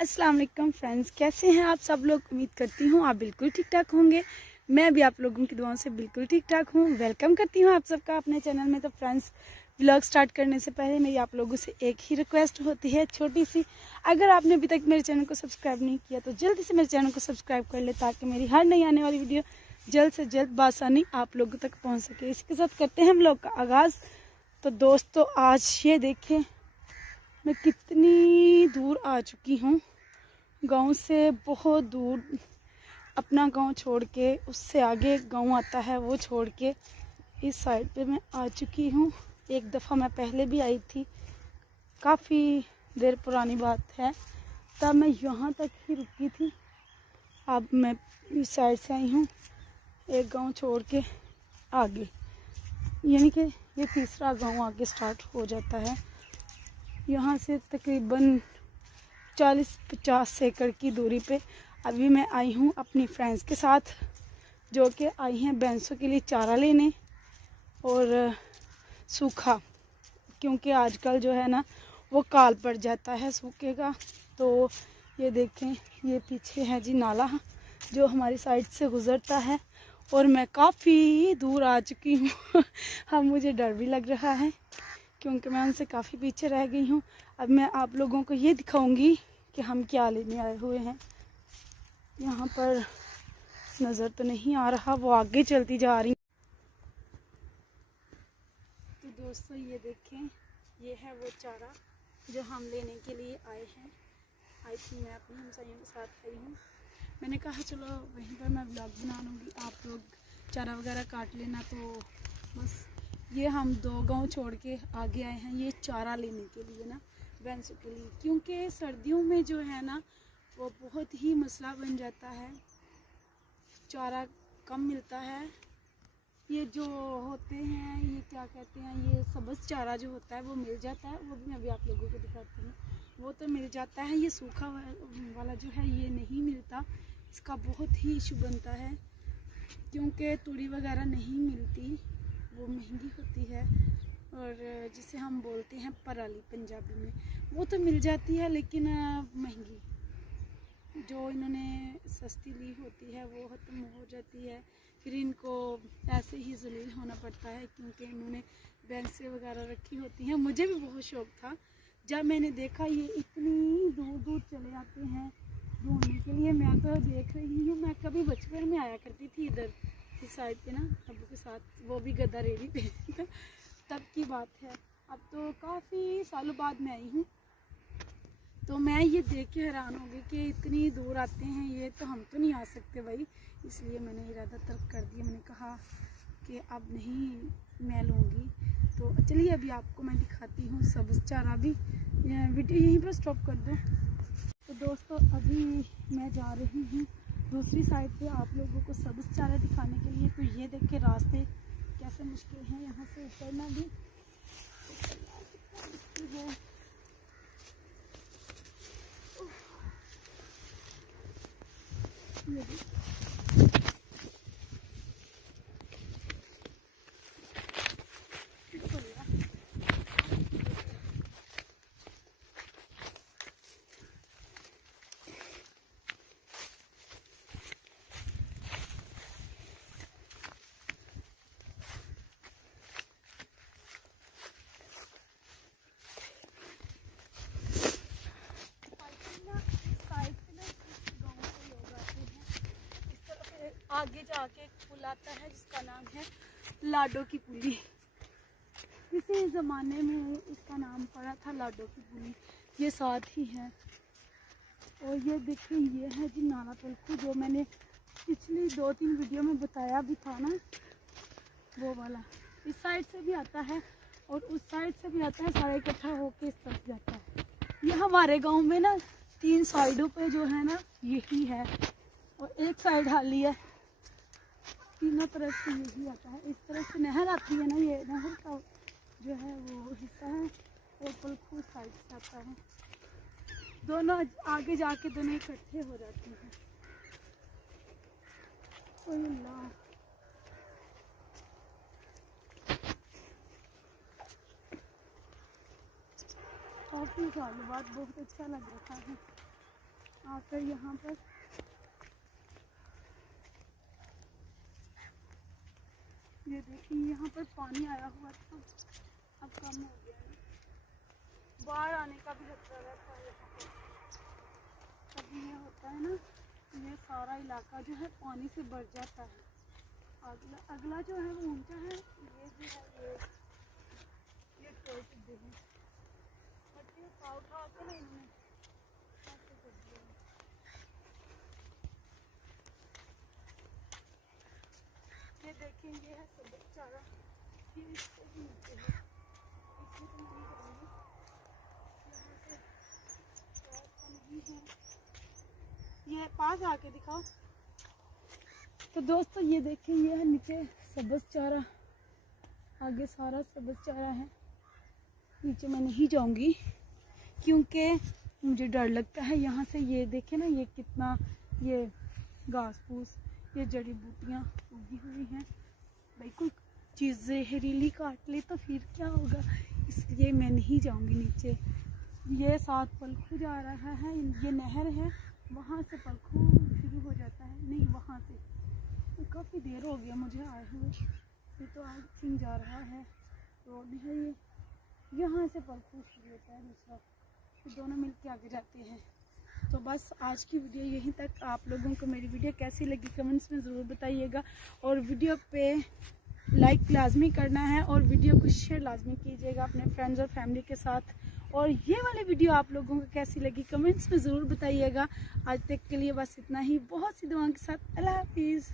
अस्सलाम वालेकुम फ्रेंड्स, कैसे हैं आप सब लोग। उम्मीद करती हूँ आप बिल्कुल ठीक ठाक होंगे। मैं भी आप लोगों की दुआओं से बिल्कुल ठीक ठाक हूँ। वेलकम करती हूँ आप सबका अपने चैनल में। तो फ्रेंड्स, व्लॉग स्टार्ट करने से पहले मेरी आप लोगों से एक ही रिक्वेस्ट होती है, छोटी सी। अगर आपने अभी तक मेरे चैनल को सब्सक्राइब नहीं किया तो जल्दी से मेरे चैनल को सब्सक्राइब कर ले, ताकि मेरी हर नई आने वाली वीडियो जल्द से जल्द बासानी आप लोगों तक पहुँच सके। इसके साथ करते हैं हम लोग का आगाज़। तो दोस्तों, आज ये देखें मैं कितनी दूर आ चुकी हूँ। गांव से बहुत दूर, अपना गांव छोड़ के उससे आगे गांव आता है, वो छोड़ के इस साइड पे मैं आ चुकी हूँ। एक दफ़ा मैं पहले भी आई थी, काफ़ी देर पुरानी बात है, तब मैं यहाँ तक ही रुकी थी। अब मैं इस साइड से आई हूँ, एक गांव छोड़ के आगे, यानी कि ये तीसरा गांव आगे स्टार्ट हो जाता है। यहाँ से तकरीबन 40-50 एकड़ की दूरी पे अभी मैं आई हूँ अपनी फ्रेंड्स के साथ, जो कि आई हैं भैंसों के लिए चारा लेने और सूखा, क्योंकि आजकल जो है ना वो काल पड़ जाता है सूखे का। तो ये देखें, ये पीछे है जी नाला जो हमारी साइड से गुज़रता है, और मैं काफ़ी दूर आ चुकी हूँ। अब मुझे डर भी लग रहा है क्योंकि मैं उनसे काफ़ी पीछे रह गई हूँ। अब मैं आप लोगों को ये दिखाऊंगी कि हम क्या लेने आए हुए हैं। यहाँ पर नज़र तो नहीं आ रहा, वो आगे चलती जा रही। तो दोस्तों, ये देखें, ये है वो चारा जो हम लेने के लिए आए हैं। आई थी मैं अपनी हमसाइयों के साथ आई हूँ। मैंने कहा चलो वहीं पर मैं ब्लॉग बना लूँगी, आप लोग चारा वगैरह काट लेना। तो बस ये हम 2 गांव छोड़ के आगे आए हैं ये चारा लेने के लिए ना, भैंसों के लिए, क्योंकि सर्दियों में जो है ना वो बहुत ही मसला बन जाता है, चारा कम मिलता है। ये जो होते हैं, ये क्या कहते हैं, ये सब्ज़ चारा जो होता है वो मिल जाता है, वो भी मैं अभी आप लोगों को दिखाती हूँ। वो तो मिल जाता है, ये सूखा वाला जो है ये नहीं मिलता। इसका बहुत ही इशू बनता है क्योंकि तूड़ी वगैरह नहीं मिलती, वो महंगी होती है। और जिसे हम बोलते हैं पराली पंजाबी में, वो तो मिल जाती है लेकिन महंगी। जो इन्होंने सस्ती ली होती है वो ख़त्म हो जाती है, फिर इनको ऐसे ही ज़लील होना पड़ता है क्योंकि इन्होंने भैंसें वगैरह रखी होती हैं। मुझे भी बहुत शौक़ था, जब मैंने देखा ये इतनी दूर दूर चले आते हैं ढूंढने के लिए। मैं तो देख रही हूँ, मैं कभी बचपन में आया करती थी इधर इस साइड पे ना अबू के साथ, वो भी गदा रेडी पे। तब की बात है, अब तो काफ़ी सालों बाद मैं आई हूँ। तो मैं ये देख के हैरान हो गई कि इतनी दूर आते हैं ये, तो हम तो नहीं आ सकते भाई। इसलिए मैंने इरादा तर्क कर दिया, मैंने कहा कि अब नहीं मैं लूँगी। तो चलिए अभी आपको मैं दिखाती हूँ सब्ज़ चारा भी। वीडियो यहीं पर स्टॉप कर दो। तो दोस्तों, अभी मैं जा रही हूँ दूसरी साइड पे आप लोगों को सब्ज़ चारा दिखाने के लिए। तो ये देख के रास्ते कैसे मुश्किल हैं, यहाँ से उतरना भी है। आगे जाके एक पुल आता है जिसका नाम है लाडो की पुली। किसी ज़माने में इसका नाम पड़ा था लाडो की पुली, ये साथ ही है। और ये देखिए, ये है जी नाला पलखू, जो मैंने पिछली 2-3 वीडियो में बताया भी था ना, वो वाला। इस साइड से भी आता है और उस साइड से भी आता है, सारा इकट्ठा होके इस तरफ जाता है। ये हमारे गांव में ना 3 साइडों पे जो है ना यही है, और एक साइड खाली है, तीनों तरफ से यही आता है। इस तरफ से नहर आती है ना, ये नहर का जो है वो हिस्सा है, और पलखू साइड से आता है। दोनों आगे जाके दोनों इकट्ठे हो जाते हैं। अल्लाह, काफ़ी सालों बाद बहुत अच्छा लग रहा है। आकर यहाँ पर ये देखिए यहाँ पर पानी आया हुआ था, अब कम हो गया है। बाढ़ आने का भी खतरा रहता है यहाँ पर। कभी ये होता है ना, ये सारा इलाका जो है पानी से भर जाता है। अगला जो है वो ऊंचा है, ये जो है ये टोल दे हैं, मट्टी उठा उठा के ना इन्होंने ऐसे कर दिया है। ये देखें, ये है सब्ज़ चारा, ये इससे भी नीचे है, इसमें तो नहीं करूँगी, यहाँ से रास्ता नहीं है। ये पास आके दिखाओ। तो दोस्तों ये देखें, ये है नीचे सब्ज़ चारा, आगे सारा सब्ज़ चारा है। नीचे मैं नहीं जाऊंगी क्योंकि मुझे डर लगता है यहाँ से। ये देखें ना, ये कितना ये घास फूस, ये जड़ी बूटियाँ उगी हुई हैं। भाई कोई चीज़ जहरीली काट ले तो फिर क्या होगा, इसलिए मैं नहीं जाऊंगी नीचे। ये साथ पलखू जा रहा है, ये नहर है, वहाँ से पलखू शुरू हो जाता है, नहीं वहाँ से। तो काफ़ी देर हो गया मुझे आए हुए, ये तो आज सिंह जा रहा है, रोड है ये, यहाँ से पलखू शुरू होता है दूसरा, फिर दोनों मिल के आगे जाते हैं। तो बस आज की वीडियो यहीं तक। आप लोगों को मेरी वीडियो कैसी लगी कमेंट्स में ज़रूर बताइएगा, और वीडियो पे लाइक लाजमी करना है, और वीडियो को शेयर लाजमी कीजिएगा अपने फ्रेंड्स और फैमिली के साथ। और ये वाली वीडियो आप लोगों को कैसी लगी कमेंट्स में ज़रूर बताइएगा। आज तक के लिए बस इतना ही, बहुत सी दुआओं के साथ अल्लाह हाफिज़।